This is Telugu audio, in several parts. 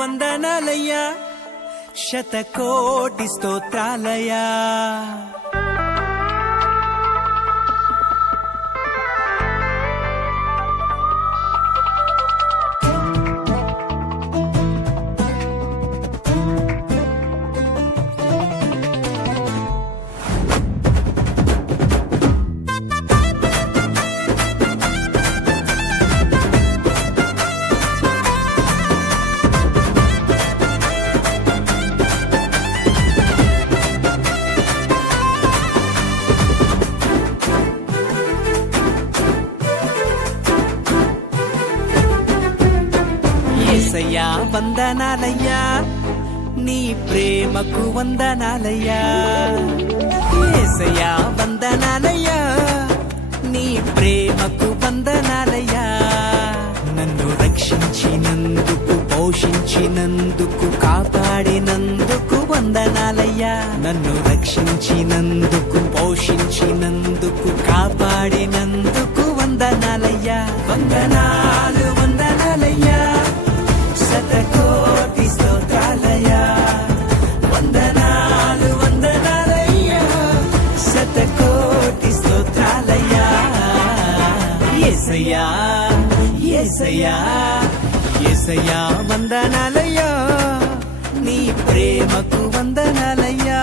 వందనాలయ్యా శతకోటి స్తోత్రాలయ్యా. యేసయ్యా వందనాలయ్యా నీ ప్రేమకు వందనాలయ్యా. యేసయ్యా వందనాలయ్యా నీ ప్రేమకు వందనాలయ్యా. నన్ను రక్షించినందుకు, పోషించినందుకు, కాపాడినందుకు వందనాలయ్యా. నన్ను రక్షించినందుకు, పోషించినందుకు, కాపాడినందుకు వందనాలయ్యా. వందనాలు వందనాలయ్యా శతకోటి స్తోత్రాలయ్యా. వందనాలు వందనాలయ్యా శతకోటి స్తోత్రాలయ్యా. యేసయ్యా యేసయ్యా యేసయ్యా వందనాలయ్యా నీ ప్రేమకు వందనాలయ్యా.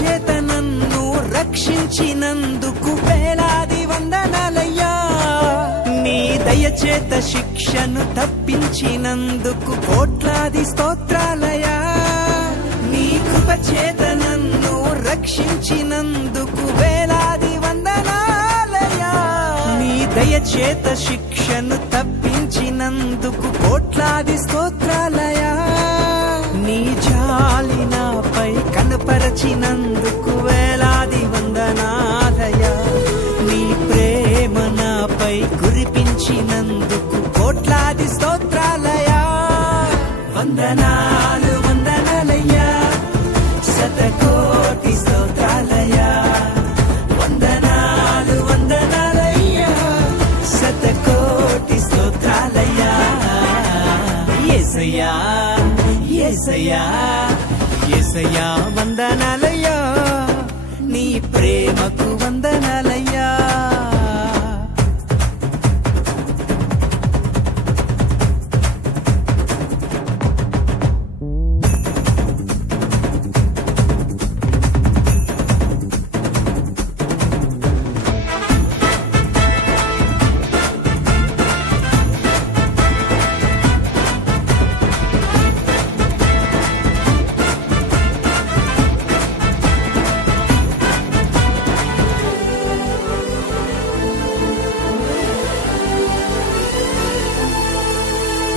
చేత నన్ను రక్షించినందుకు వేలాది వందనాలయ్యా. నీ దయచేత శిక్షను తప్పించినందుకు కోట్లాది స్తోత్రాలయ్యా. నీ కృప చేత నన్ను రక్షించినందుకు వేలాది వందనాలయ్యా. నీ దయచేత శిక్షను తప్పించినందుకు కోట్లాది స్తోత్రాలయ్యా. నీ జాలి నాపై కనపరచినందుకు వేలాది వందనాలయ్యా. నీ ప్రేమ నాపై కురిపించినందుకు కోట్లాది స్తోత్రాలయ్యా. వందనాలు వందనాలయ్యా శతకోటి స్తోత్రాలయ్యా. వందనాలు వందనాలయ్యా శతకోటి స్తోత్రాలయ్యా. యేసయ్యా యేసయ్యా యేసయ్యా వందనాలయ్యా నీ ప్రేమకు వందనాలయ్యా.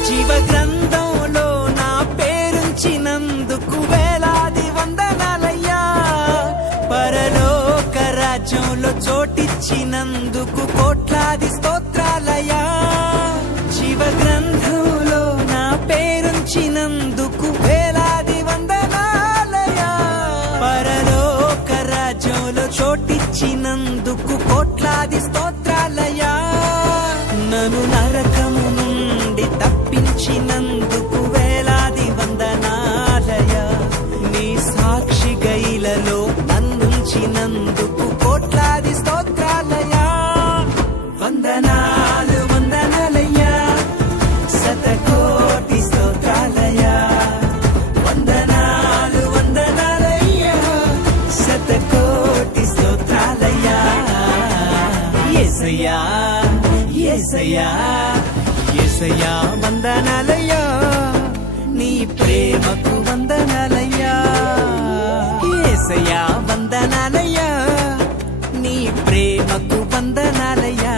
జీవ గ్రంథంలో నా పేరుంచినందుకు వేలాది వందనాలయ్యా. పరలోక రాజ్యంలో చోటిచ్చినందుకు కోట్లాది స్తోత్రాలయ్యా. జీవ గ్రంథంలో నా పేరుంచినందుకు వేలాది వందనాలయ్యా. పరలోక రాజ్యంలో చోటిచ్చినందుకు కోట్లాది స్తోత్రాలయ్యా. నన్ను నరకము నుండి తప్పించినందుకు వేలాది వందనాలయ్యా. నీ సాక్షి గైలలో నన్నుంచినందుకు కోట్లాది స్తోత్రాలయ్యా. వందనాలు వందనాలయ్యా శతకోటి స్తోత్రాలయ్యా. వందనాలు వందనాలయ్యా శతకోటి స్తోత్రాలయ్యా. యేసయ్యా యేసయ్యా యేసయ్యా వందనాలయ్యా నీ ప్రేమకు వందనాలయ్యా. యేసయ్యా వందనాలయ్యా నీ ప్రేమకు వందనాలయ్యా.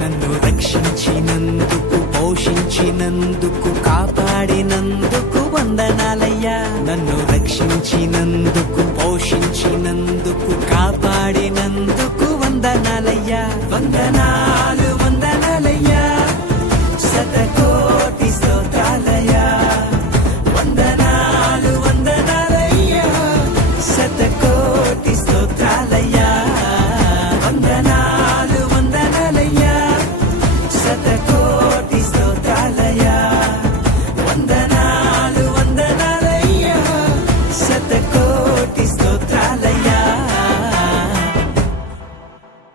నన్ను రక్షించినందుకు, పోషించినందుకు, కాపాడినందుకు వందనాలయ్యా నన్ను రక్షించినందుకు పోషించినందుకు కాపాడినందుకు వందనాలయ్యా వందనా